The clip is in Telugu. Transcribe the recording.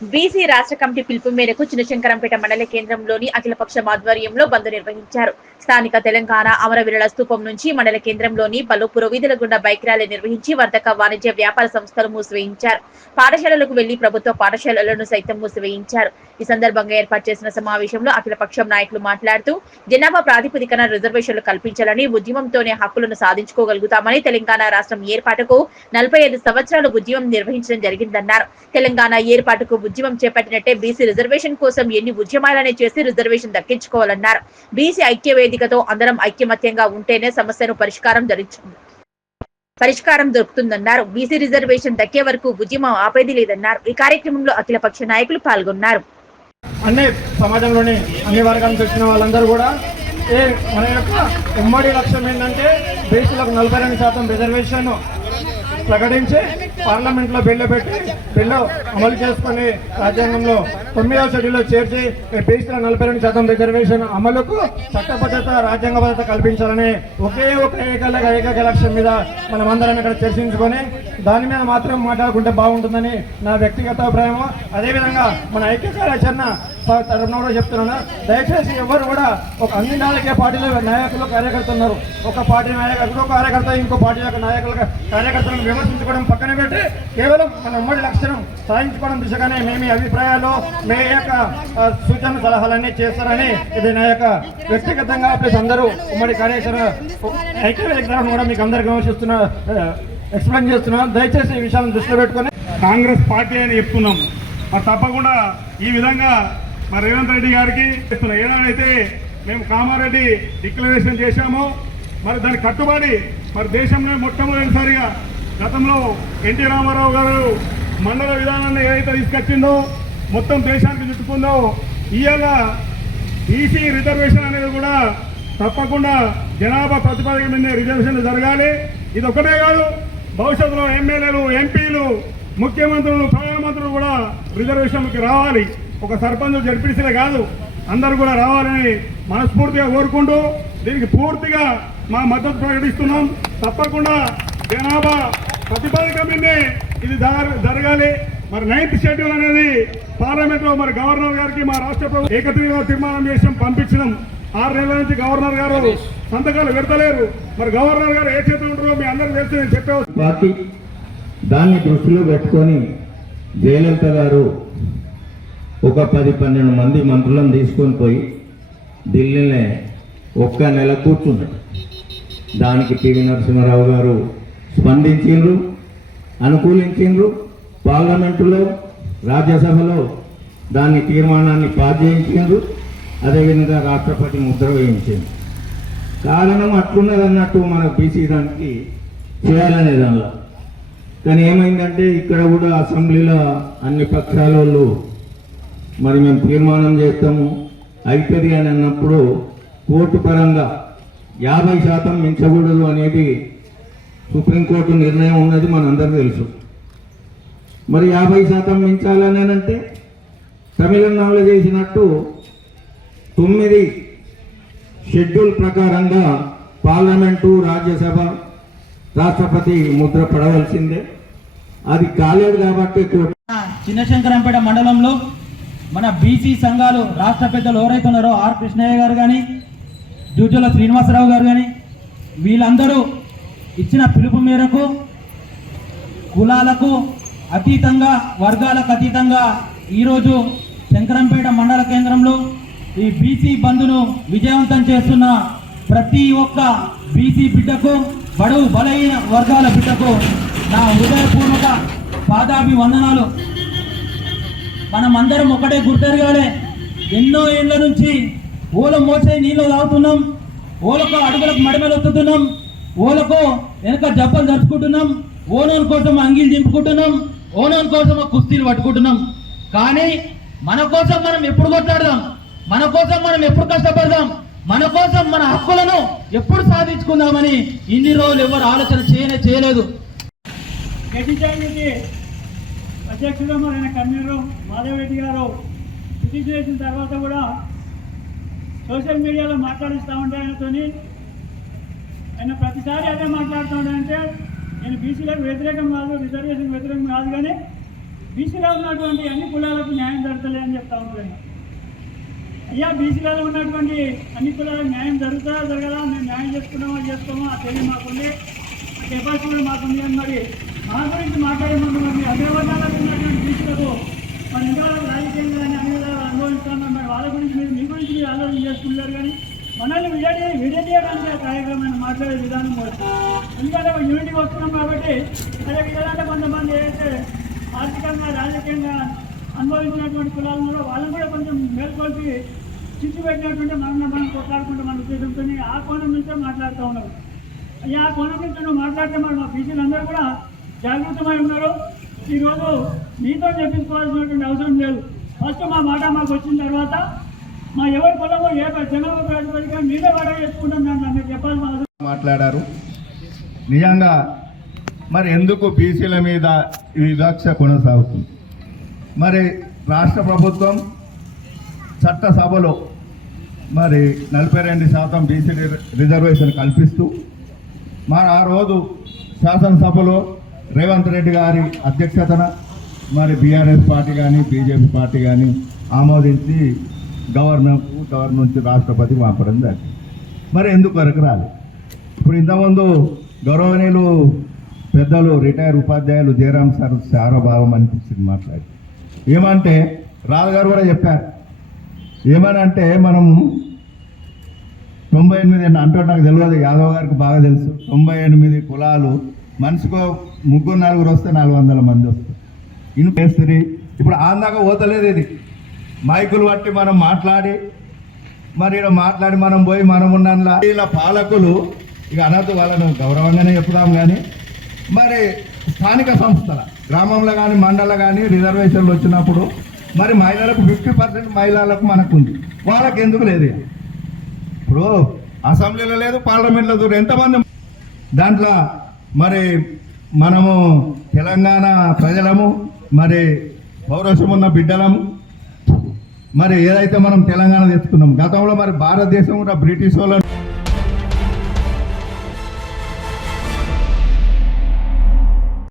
బీసీ రాష్ట్ర కమిటీ పిలుపు మేరకు చినశంకరంపేట మండల కేంద్రంలోని అఖిలపక్షం ఆధ్వర్యంలో బంద్ నిర్వహించారు. స్థానిక తెలంగాణ అమరవీరుల స్తూపం నుంచి మండల కేంద్రంలోని పలు పురవీధుల గుండా బైక్ ర్యాలీ నిర్వహించి వర్తక వాణిజ్య వ్యాపార సంస్థలు మూసివేయించారు. పాఠశాలలకు వెళ్లి ప్రభుత్వ పాఠశాలలను సైతం మూసివేయించారు. ఈ సందర్భంగా ఏర్పాటు చేసిన సమావేశంలో అఖిలపక్షం నాయకులు మాట్లాడుతూ జనాభా ప్రాతిపదికన రిజర్వేషన్లు కల్పించాలని, ఉద్యమంతోనే హక్కులను సాధించుకోగలుగుతామని, తెలంగాణ రాష్ట్రం ఏర్పాటుకు 45 సంవత్సరాలు ఉద్యమం నిర్వహించడం జరిగిందన్నారు. తెలంగాణ ఏర్పాటుకు ఉద్యమం చేపట్టినట్టే బీసీ రిజర్వేషన్ కోసం ఎన్ని ఉద్యమాలనే చేసి రిజర్వేషన్ దక్కించుకోవాలన్నారు. బీసీ ఐక్య వేదికతో అందరం ఐక్యమత్యంగా ఉంటేనే సమస్యను పరిష్కారం దొరుకుతుందన్నారు. బీసీ రిజర్వేషన్ దక్కే వరకు ఉద్యమం ఆపేది లేదన్నారు. ఈ కార్యక్రమంలో అఖిలపక్ష నాయకులు పాల్గొన్నారు. అన్ని సమాజంలోని అన్ని వర్గాలకు వచ్చిన వాళ్ళందరూ కూడా మన యొక్క ఉమ్మడి లక్ష్యం ఏంటంటే బీసీలకు 42% రిజర్వేషన్ ప్రకటించి పార్లమెంట్లో బిల్లు పెట్టి బిల్లు అమలు చేసుకుని రాజ్యాంగంలో 9వ షెడ్యూల్లో చేర్చి బీసీల 42% రిజర్వేషన్ అమలుకు చట్టబద్ధత, రాజ్యాంగబద్ధత కల్పించాలని ఒకే ఒక ఏకైక లక్ష్యం మీద మనమందరం ఇక్కడ చర్చించుకొని దాని మీద మాత్రం మాట్లాడుకుంటే బాగుంటుందని నా వ్యక్తిగత అభిప్రాయం. అదేవిధంగా మన ఐక్య కార్యాచరణ తరఫున కూడా చెప్తున్నాను, దయచేసి ఎవరు కూడా ఒక అన్ని నాయకుల పార్టీలో నాయకులు కార్యకర్తలు ఉన్నారు. ఒక పార్టీ నాయకులు కార్యకర్త ఇంకో పార్టీ యొక్క కార్యకర్తలను విమర్శించుకోవడం పక్కన పెట్టి కేవలం మన ఉమ్మడి లక్ష్యం సాధించుకోవడం దిశగానే మేము అభిప్రాయాలు, మే యొక్క సూచన సలహాలన్నీ చేస్తారని ఇది నా యొక్క వ్యక్తిగతంగా ప్లస్ అందరూ ఉమ్మడి కార్యాచరణ ఐక్య కూడా మీకు అందరికి విమర్శిస్తున్నా ఎక్స్ప్లెయిన్ చేస్తున్నాం. దయచేసి ఈ విషయాలను దృష్టిలో పెట్టుకొని కాంగ్రెస్ పార్టీ అని చెప్తున్నాం. మరి తప్పకుండా ఈ విధంగా మరి రేవంత్ రెడ్డి గారికి ఏదైతే మేము కామారెడ్డి డిక్లరేషన్ చేశామో మరి దానికి కట్టుబడి మరి దేశంలో మొట్టమొదటిసారిగా గతంలో ఎన్టీ రామారావు గారు మండల విధానాన్ని ఏదైతే తీసుకొచ్చిందో మొత్తం దేశానికి చుట్టుకుందో ఇవాళ ఈసీ రిజర్వేషన్ అనేది కూడా తప్పకుండా జనాభా ప్రతిపాదన మీద రిజర్వేషన్లు జరగాలి. ఇది ఒకటే కాదు, భవిష్యత్తులో ఎమ్మెల్యేలు, ఎంపీలు, ముఖ్యమంత్రులు, ప్రధానమంత్రులు కూడా రిజర్వేషన్కి రావాలి. ఒక సర్పంచ్, జడ్పీటీసీలే కాదు, అందరూ కూడా రావాలని మనస్ఫూర్తిగా కోరుకుంటూ దీనికి పూర్తిగా మా మద్దతు ప్రకటిస్తున్నాం. తప్పకుండా జనాభా ప్రతిపాదన మీదే ఇది జరగాలి. మరి 9th షెడ్యూల్ అనేది పార్లమెంట్లో మరి గవర్నర్ గారికి మా రాష్ట్ర ప్రభుత్వం ఏకగ్రీవ తీర్మానం చేసాం, పంపించినాం. 6 నెలల నుంచి గవర్నర్ గారు సంతకాలు పెడతలేరు. మరి గవర్నర్ గారు ఏ చేతులు ఉంటారో మీ అందరికీ తెలుసు. నేను చెప్పే దాన్ని దృష్టిలో పెట్టుకొని జయలలిత గారు ఒక 10-12 మంది మంత్రులను తీసుకొని పోయి ఢిల్లీలో ఒక్క నెల కూర్చున్నారు. దానికి పివి నరసింహారావు గారు స్పందించిండ్రు, అనుకూలించిండ్రు. పార్లమెంటులో, రాజ్యసభలో దాన్ని తీర్మానాన్ని పాస్ చేయించిండ్రు. అదేవిధంగా రాష్ట్రపతి ముద్ర వేయించింది. కారణం అట్లున్నదన్నట్టు మన బీసీ దానికి చేయాలనే దానిలో. కానీ ఏమైందంటే ఇక్కడ కూడా అసెంబ్లీలో అన్ని పక్షాల వాళ్ళు మరి మేము తీర్మానం చేస్తాము అవుతుంది అని అన్నప్పుడు కోర్టు పరంగా 50% మించకూడదు అనేది సుప్రీంకోర్టు నిర్ణయం ఉన్నది మనందరూ తెలుసు. మరి 50% మించాలని అంటే తమిళనాడులో చేసినట్టు 9 షెడ్యూల్ ప్రకారంగా పార్లమెంటు, రాజ్యసభ, రాష్ట్రపతి ముద్ర పడవలసిందే. అది కాలేదు కాబట్టి చిన్నశంకరంపేట మండలంలో మన బీసీ సంఘాలు రాష్ట్ర పెద్దలు ఎవరైతే ఉన్నారో ఆర్ కృష్ణయ్య గారు కానీ, జూజుల శ్రీనివాసరావు గారు కానీ, వీళ్ళందరూ ఇచ్చిన పిలుపు మేరకు కులాలకు అతీతంగా, వర్గాలకు అతీతంగా ఈరోజు శంకరంపేట మండల కేంద్రంలో ఈ బీసీ బంద్ను విజయవంతం చేస్తున్న ప్రతి ఒక్క బీసీ బిడ్డకు, బడుగు బలహీన వర్గాల బిడ్డకు నా హృదయపూర్వక పాదాభివందనాలు. మనం అందరం ఒకటే గుర్తెరగాలి. ఎన్నో ఏళ్ల నుంచి ఓల మోసే నీళ్ళు తాగుతున్నాం, ఓలకు అడుగులకు మడిమలు ఒత్తుతున్నాం, ఓలకు వెనక జబ్బలు జరుపుకుంటున్నాం, ఓనోన్ కోసం అంగీలు దింపుకుంటున్నాం, ఓనోన్ కోసం కుస్తీలు పట్టుకుంటున్నాం. కానీ మన కోసం మనం ఎప్పుడు కొట్లాడదాం, మన కోసం మనం ఎప్పుడు కష్టపడదాం, మన కోసం మన హక్కులను ఎప్పుడు సాధించుకుందామని ఇన్ని రోజులు ఎవరు ఆలోచన చేయలేదు. అధ్యక్షుడు మన కన్వీనరు మాధవరెడ్డి గారు పిటిషన్ చేసిన తర్వాత కూడా సోషల్ మీడియాలో మాట్లాడిస్తూ ఉంటే ఆయన ప్రతిసారి అదే మాట్లాడుతూ ఉంటే నేను బీసీలకు వ్యతిరేకం కాదు, రిజర్వేషన్ వ్యతిరేకం కాదు, కానీ బీసీలో ఉన్నటువంటి అన్ని కులాలకు న్యాయం జరుగుతలే అని చెప్తా ఉంటాను. అయ్యా బీసీలలో ఉన్నటువంటి అన్ని కులాలకు న్యాయం జరుగుతుందా జరగదా, మేము న్యాయం చేసుకోమో ఆ తెలివి మాకుంది, ఆ కెపాసిటీ కూడా మాకుంది. అని మరి మా గురించి మాట్లాడే ముందు మరి అదే వర్గాలకు ఉన్నటువంటి బీసీలకు మరి ఇంకా రాజకీయంగా కానీ అన్ని విధాలు అనుభవిస్తున్నాం. మరి వాళ్ళ గురించి మీ గురించి మీరు ఆలోచన చేసుకుంటారు. కానీ మనల్ని విడదీయడానికి ఆ కార్యక్రమాన్ని మాట్లాడే విధానం వస్తుంది. ఎందుకంటే యూనిటీకి వస్తున్నాం కాబట్టి అదే విధాలంటే కొంతమంది ఏదైతే ఆర్థికంగా రాజకీయంగా అనుభవించినటువంటి కులాలను కూడా వాళ్ళని కూడా కొంచెం మేల్కొల్పి చిచ్చు పెట్టినటువంటి మనం కొట్లాడుకుంటే మన ఉద్దేశంతో ఆ కోణం నుంచే మాట్లాడుతూ ఉన్నారు. ఆ కోణం నుంచి నువ్వు మాట్లాడితే మరి మా బీసీలు అందరూ కూడా జాగృతమై ఉన్నారు. ఈరోజు మీతో చెప్పించుకోవాల్సినటువంటి అవసరం లేదు. ఫస్ట్ మా మాట మాకు వచ్చిన తర్వాత మా ఎవరి కులమో ఏ జనాభా ప్రాతిపదికగా మీరే వాడే చెప్పుకుంటాం. దాంట్లో మీరు చెప్పాల్సిన అవసరం మాట్లాడారు. నిజంగా మరి ఎందుకు బీసీల మీద ఈ వివక్ష కొనసాగుతుంది? మరి రాష్ట్ర ప్రభుత్వం చట్టసభలో మరి 42% బీసీ రిజర్వేషన్ కల్పిస్తూ మరి ఆ రోజు శాసనసభలో రేవంత్ రెడ్డి గారి అధ్యక్షతన మరి బీఆర్ఎస్ పార్టీ కానీ బీజేపీ పార్టీ కానీ ఆమోదించి గవర్నర్ నుంచి రాష్ట్రపతికి పంపడం జరిగింది. మరి ఎందుకు వరకు రాలేదు? ఇప్పుడు ఇంతకుముందు గౌరవనీయులు పెద్దలు రిటైర్ ఉపాధ్యాయులు జయరామ్ సార్ చాలా బాగా అనిపించింది మాట్లాడి. ఏమంటే రాజు గారు కూడా చెప్పారు, ఏమనంటే మనం 98 అంటే నాకు తెలియదు, యాదవ్ గారికి బాగా తెలుసు, 98 కులాలు మనిషికో 3-4 వస్తే 400 మంది వస్తారు. ఇన్వేస్తరి ఇప్పుడు ఆందాక పోతలేదు. ఇది మైకులు బట్టి మనం మాట్లాడి మరి ఇలా మాట్లాడి మనం పోయి మనం ఉన్న ఇలా పాలకులు ఇక అనద్దు, వాళ్ళను గౌరవంగానే చెప్తాం. కానీ మరి స్థానిక సంస్థల గ్రామంలో కానీ మండలంలో కానీ రిజర్వేషన్లు వచ్చినప్పుడు మరి మహిళలకు 50% మహిళలకు మనకు ఉంది, వాళ్ళకి ఎందుకు లేదు? ఇప్పుడు అసెంబ్లీలో లేదు, పార్లమెంట్లో దూరం ఎంతమంది దాంట్లో మరి మనము తెలంగాణ ప్రజలము, మరి పౌరస్యం ఉన్న బిడ్డలము. మరి ఏదైతే మనం తెలంగాణ తెచ్చుకున్నాం, గతంలో మరి భారతదేశం కూడా బ్రిటిష్ వాళ్ళు